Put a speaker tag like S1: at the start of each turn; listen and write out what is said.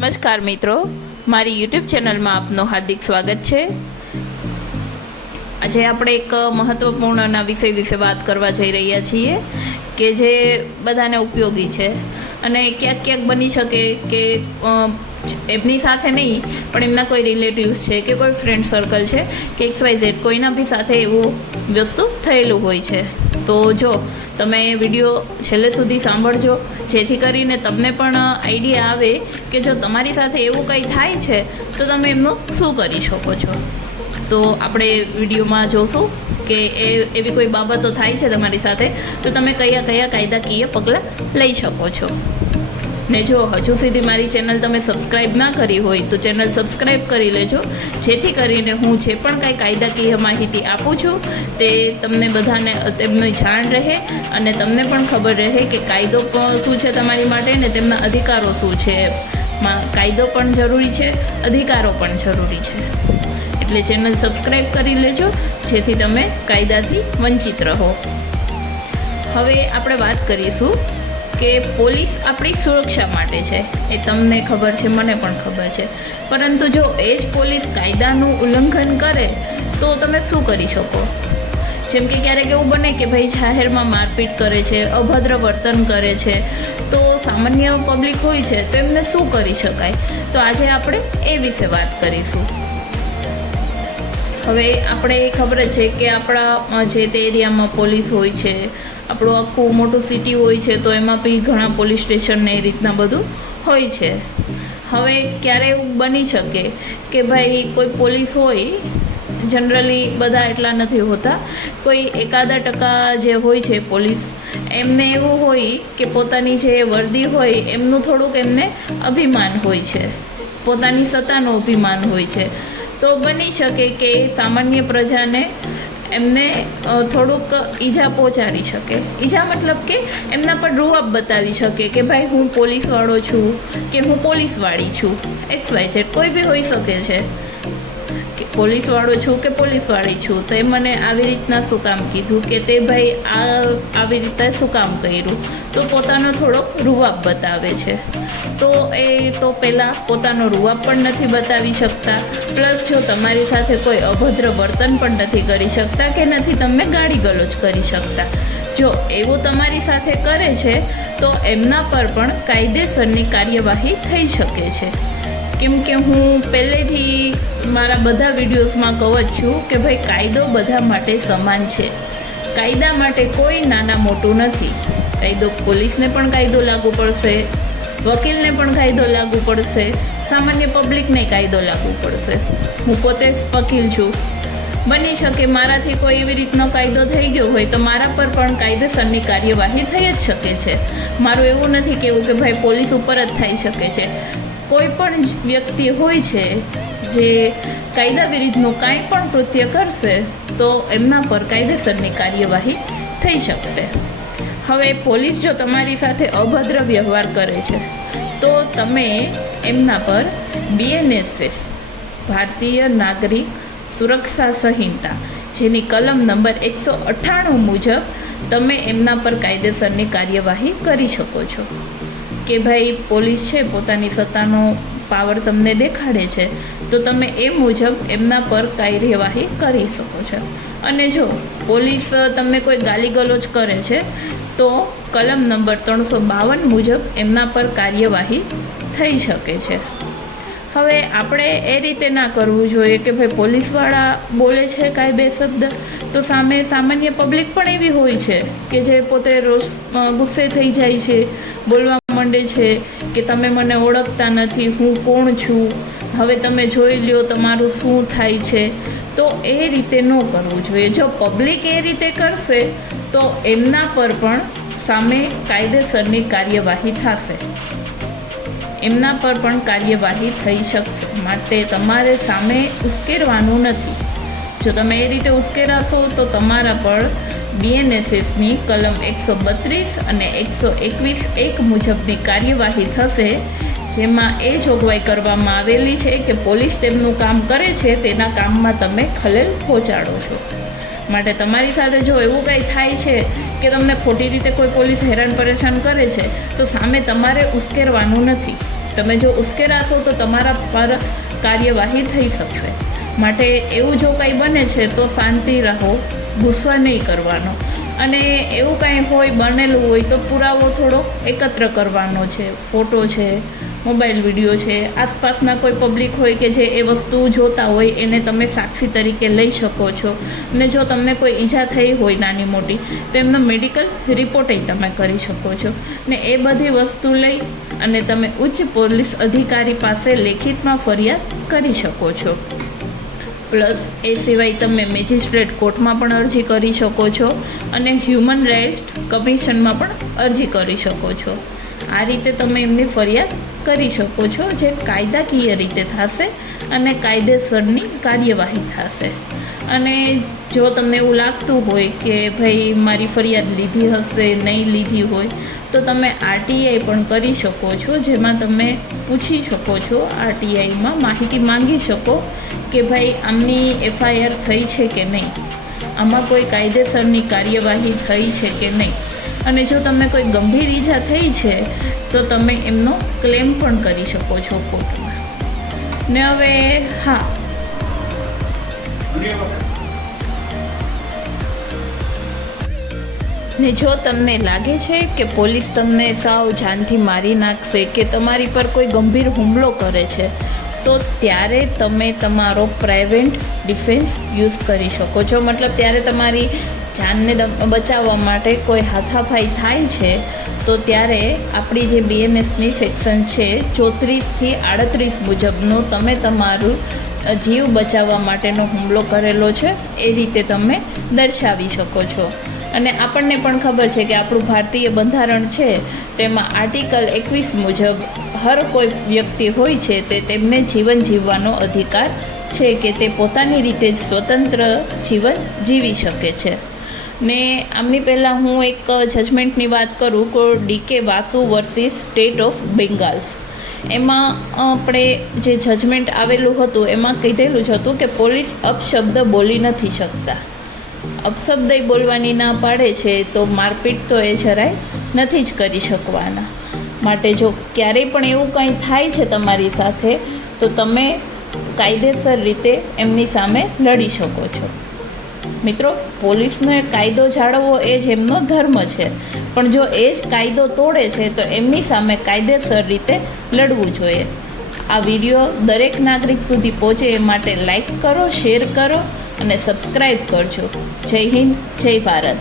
S1: નમસ્કાર મિત્રો, મારી યુટ્યુબ ચેનલમાં આપનું હાર્દિક સ્વાગત છે. આજે આપણે એક મહત્વપૂર્ણના વિષય વિશે વાત કરવા જઈ રહ્યા છીએ કે જે બધાને ઉપયોગી છે અને ક્યાંક ક્યાંક બની શકે કે એમની સાથે નહીં, પણ એમના કોઈ રિલેટિવ્સ છે કે કોઈ ફ્રેન્ડ સર્કલ છે કે એક્સ વાય ઝેડ કોઈના બી સાથે એવું વસ્તુ થયેલું હોય છે. તો જો, તમે વીડિયો છેલ્લે સુધી સાંભળજો. જેથી કરીને તમને પણ આઈડિયા આવે કે જો તમારી સાથે એવું કંઈ થાય છે, તો તમે એમનું શું કરી શકો છો? તો આપણે વિડીયોમાં જોશું કે એ, એવી કોઈ બાબતો થાય છે તમારી સાથે, તો તમે કયા કયા કાયદાકીય પગલાં લઈ શકો છો. ને જો હજુ સુધી મારી ચેનલ તમે સબસ્ક્રાઈબ ના કરી હોય તો ચેનલ સબસ્ક્રાઈબ કરી લેજો. જેથી કરીને હું જે પણ કાંઈ કાયદાકીય માહિતી આપું છું તે તમને બધાને તેમની જાણ રહે અને તમને પણ ખબર રહે કે કાયદો શું છે તમારી માટે ને તેમના અધિકારો શું છે. કાયદો પણ જરૂરી છે, અધિકારો પણ જરૂરી છે. એટલે ચેનલ સબસ્ક્રાઈબ કરી લેજો, જેથી તમે કાયદાથી વંચિત રહો. હવે આપણે વાત કરીશું કે પોલીસ આપણી સુરક્ષા માટે છે. એ તમને ખબર છે, મને પણ ખબર છે. પરંતુ જો એ જ પોલીસ કાયદાનું ઉલ્લંઘન કરે, તો તમે શું કરી શકો? જેમ કે ક્યારેક એવું બને કે ભાઈ જાહેરમાં મારપીટ કરે છે, અભદ્ર વર્તન કરે છે, તો સામાન્ય પબ્લિક હોય છે, તો એમને શું કરી શકાય? તો આજે આપણે એ વિશે વાત કરીશું. હવે આપણે ખબર જ છે કે આપણા જે તે એરિયામાં પોલીસ હોય છે આપણું આખું મોટું સિટી હોય છે, તો એમાં બી ઘણા પોલીસ સ્ટેશન ને એ રીતના બધું હોય છે. હવે ક્યારે એવું બની શકે કે ભાઈ કોઈ પોલીસ હોય જનરલી બધા એટલા નથી હોતા. કોઈ એકાદા ટકા જે હોય છે પોલીસ એમને એવું હોય કે પોતાની જે વર્દી હોય, એમનું થોડુંક એમને અભિમાન હોય છે. પોતાની સત્તાનું અભિમાન હોય છે. તો બની શકે કે સામાન્ય પ્રજાને એમને થોડુંક ઈજા પહોંચાડી શકે. ઈજા મતલબ કે એમના પર રૂઆબ બતાવી શકે કે ભાઈ હું પોલીસવાળો છું કે હું પોલીસવાળી છું. એક્સ વાય ઝેડ કોઈ બી હોઈ શકે છે. પોલીસવાળો છું કે પોલીસવાળી છું? તો મને આવી રીતના શું કામ કીધું કે તે ભાઈ આ આવી રીતે શું કામ કર્યું? તો પોતાનો થોડોક રૂવાબ બતાવે છે. તો એ તો પહેલાં પોતાનો રૂવાબ પણ નથી બતાવી શકતા. પ્લસ જો તમારી સાથે કોઈ અભદ્ર વર્તન પણ નથી કરી શકતા કે નથી તમે ગાડી ગલોચ કરી શકતા. જો એવું તમારી સાથે કરે છે, તો એમના પર પણ કાયદેસરની કાર્યવાહી થઈ શકે છે. કેમ કે હું પહેલેથી મારા બધા વિડીયોઝમાં કહું છું કે ભાઈ કાયદો બધા માટે સમાન છે. કાયદા માટે કોઈ નાના મોટું નથી. કાયદો પોલીસને પણ કાયદો લાગુ પડશે, વકીલને પણ કાયદો લાગુ પડશે, સામાન્ય પબ્લિકને કાયદો લાગુ પડશે. હું પોતે વકીલ છું. બની શકે મારાથી કોઈ એવી રીતનો કાયદો થઈ ગયો હોય તો મારા પર પણ કાયદેસરની કાર્યવાહી થઈ જ શકે છે. મારું એવું નથી કહેવું કે ભાઈ પોલીસ ઉપર જ થઈ શકે છે. કોઈ પણ વ્યક્તિ હોય છે જે કાયદા વિરુદ્ધનું કાંઈ પણ કૃત્ય કરશે, તો એમના પર કાયદેસરની કાર્યવાહી થઈ શકશે. હવે પોલીસ જો તમારી સાથે અભદ્ર વ્યવહાર કરે છે, તો તમે એમના પર બીએનએસએસ ભારતીય નાગરિક સુરક્ષા સંહિતા, જેની કલમ નંબર એકસો અઠ્ઠાણું મુજબ તમે એમના પર કાયદેસરની કાર્યવાહી કરી શકો છો. કે ભાઈ પોલીસ છે, પોતાની સત્તાનો પાવર તમને દેખાડે છે, તો તમે એ મુજબ એમના પર કાર્યવાહી કરી શકો છો. અને જો પોલીસ તમને કોઈ ગાલીગલોચ કરે છે, તો કલમ નંબર ત્રણસો બાવન મુજબ એમના પર કાર્યવાહી થઈ શકે છે. હવે આપણે એ રીતે ના કરવું જોઈએ કે ભાઈ પોલીસવાળા બોલે છે કાંઈ બે શબ્દ, તો સામે સામાન્ય પબ્લિક પણ એવી હોય છે કે જે પોતે રોષ ગુસ્સે થઈ જાય છે, બોલવા માંડે છે કે તમે મને ઓળખતા નથી, હું કોણ છું? હવે તમે જોઈ લ્યો તમારું શું થાય છે. તો એ રીતે ન કરવું જોઈએ. જો પબ્લિક એ રીતે કરશે, તો એમના પર પણ સામે કાયદેસરની કાર્યવાહી થશે. એમના પર પણ કાર્યવાહી થઈ શકશે માટે તમારે સામે ઉશ્કેરવાનું નથી. જો તમે એ રીતે ઉશ્કેરાશો તો તમારા પર બીએનએસએસની કલમ એકસો બત્રીસ અને એકસો એકવીસ એક મુજબની કાર્યવાહી થશે, જેમાં એ જોગવાઈ કરવામાં આવેલી છે કે પોલીસ તેમનું કામ કરે છે, તેના કામમાં તમે ખલેલ પહોંચાડો છો. માટે તમારી સાથે જો એવું કંઈ થાય છે કે તમને ખોટી રીતે કોઈ પોલીસ હેરાન પરેશાન કરે છે, તો સામે તમારે ઉશ્કેરવાનું નથી. તમે જો ઉશ્કેરાશો તો તમારા પર કાર્યવાહી થઈ શકશે. માટે એવું જો કંઈ બને છે તો શાંતિ રહો, ગુસ્સો નહીં કરવાનો. અને એવું કાંઈ હોય, બનેલું હોય તો પુરાવો થોડો એકત્ર કરવાનો છે. ફોટો છે, મોબાઈલ વીડિયો છે, આસપાસના કોઈ પબ્લિક હોય કે જે એ વસ્તુ જોતા હોય એને તમે સાક્ષી તરીકે લઈ શકો છો. અને જો તમને કોઈ ઈજા થઈ હોય નાની મોટી, તો એમનો મેડિકલ રિપોર્ટય તમે કરી શકો છો. ને એ બધી વસ્તુ લઈ અને તમે ઉચ્ચ પોલીસ અધિકારી પાસે લેખિતમાં ફરિયાદ કરી શકો છો. પ્લસ એ સિવાય તમે મેજિસ્ટ્રેટ કોર્ટમાં પણ અરજી કરી શકો છો અને હ્યુમન રાઇટ્સ કમિશનમાં પણ અરજી કરી શકો છો. આ રીતે તમે એમની ફરિયાદ કરી શકો છો જે કાયદાકીય રીતે થશે અને કાયદેસરની કાર્યવાહી થશે. અને જો તમને એવું લાગતું હોય કે ભાઈ મારી ફરિયાદ લીધી હશે, નહીં લીધી હોય તો તમે આરટીઆઈ પણ કરી શકો છો, જેમાં તમે પૂછી શકો છો આરટીઆઈમાં માહિતી માંગી શકો કે ભાઈ આમની એફઆઈઆર થઈ છે કે નહીં. આમાં કોઈ કાયદેસરની કાર્યવાહી થઈ છે કે નહીં. અને જો તમને કોઈ ગંભીર ઈજા થઈ છે, તો તમે એમનો ક્લેમ પણ કરી શકો છો કોર્ટમાં. ને હવે, હા. ને જો તમને લાગે છે કે પોલીસ તમને સાવ જાનથી મારી નાખશે કે તમારી પર કોઈ ગંભીર હુમલો કરે છે, તો ત્યારે તમે તમારો પ્રાઇવેટ ડિફેન્સ યુઝ કરી શકો છો. મતલબ ત્યારે તમારી જાનને બચાવવા માટે કોઈ હાથાફાઈ થાય છે, તો ત્યારે આપણી જે બીએનએસની સેક્શન છે, ચોત્રીસથી આડત્રીસ મુજબનો તમે તમારું જીવ બચાવવા માટેનો હુમલો કરેલો છે, એ રીતે તમે દર્શાવી શકો છો. અને આપણને પણ ખબર છે કે આપણું ભારતીય બંધારણ છે, તેમાં આર્ટિકલ એકવીસ મુજબ હર કોઈ વ્યક્તિ હોય છે તે તેમને જીવન જીવવાનો અધિકાર છે કે તે પોતાની રીતે સ્વતંત્ર જીવન જીવી શકે છે. ને આમની પહેલાં હું એક જજમેન્ટની વાત કરું તો DK Vasu versus state of Bengals. એમાં આપણે જે જજમેન્ટ આવેલું હતું, એમાં કીધેલું જ હતું કે પોલીસ અપશબ્દ બોલી નથી શકતા. અપશબ્દ બોલવાની ના પાડે છે, તો મારપીટ તો એ જરાય નથી જ કરી શકવાના. માટે જો ક્યારેય પણ એવું કંઈ થાય છે તમારી સાથે, તો તમે કાયદેસર રીતે એમની સામે લડી શકો છો. મિત્રો, પોલીસનો એ કાયદો જાળવવો એ જ એમનો ધર્મ છે. પણ જો એ જ કાયદો તોડે છે, તો એમની સામે કાયદેસર રીતે લડવું જોઈએ. આ વીડિયો દરેક નાગરિક સુધી પહોંચે એ માટે લાઈક કરો, શેર કરો અને સબસ્ક્રાઈબ કરજો. જય હિન્દ, જય ભારત.